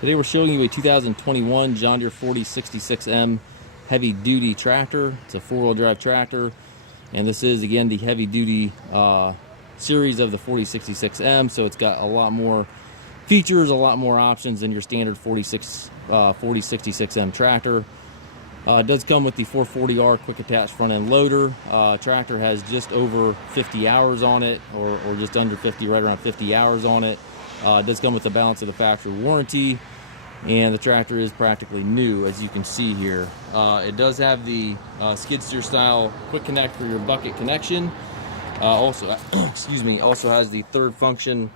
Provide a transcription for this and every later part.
Today we're showing you a 2021 John Deere 4066M heavy duty tractor. It's a 4-wheel drive tractor, and this is again the heavy duty series of the 4066M, so it's got a lot more features, a lot more options than your standard 4066M tractor. It does come with the 440R quick attach front end loader. Tractor has just over 50 hours on it, or just under 50, right around 50 hours on it. It does come with the balance of the factory warranty, and the tractor is practically new, as you can see here. It does have the skid steer style quick connect for your bucket connection. Also, excuse me, also has the third function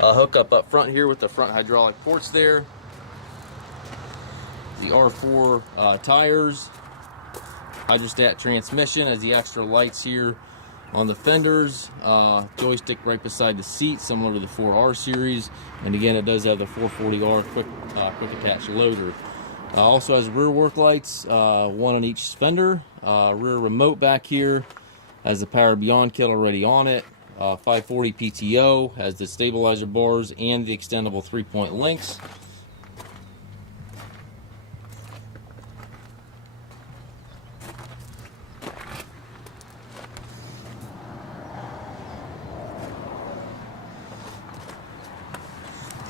hookup up front here with the front hydraulic ports there. The R4 tires, hydrostat transmission, has the extra lights here on the fenders, joystick right beside the seat, similar to the 4R series, and again it does have the 440R quick attach loader. Also has rear work lights, one on each fender, rear remote back here, has the Power Beyond kit already on it, 540 PTO, has the stabilizer bars and the extendable 3-point links.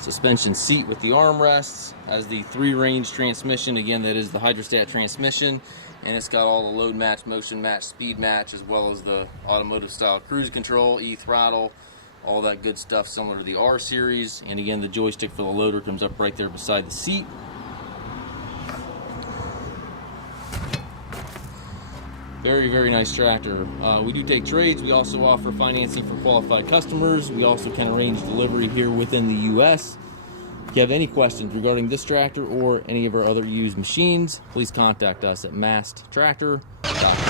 Suspension seat with the armrests, has the 3-range transmission. Again, that is the hydrostat transmission, and it's got all the load match, motion match, speed match, as well as the automotive style cruise control, e-throttle, all that good stuff similar to the R series. And again, the joystick for the loader comes up right there beside the seat. Very, very nice tractor. We do take trades. We also offer financing for qualified customers. We also can arrange delivery here within the U.S. If you have any questions regarding this tractor or any of our other used machines, please contact us at masttractor.com.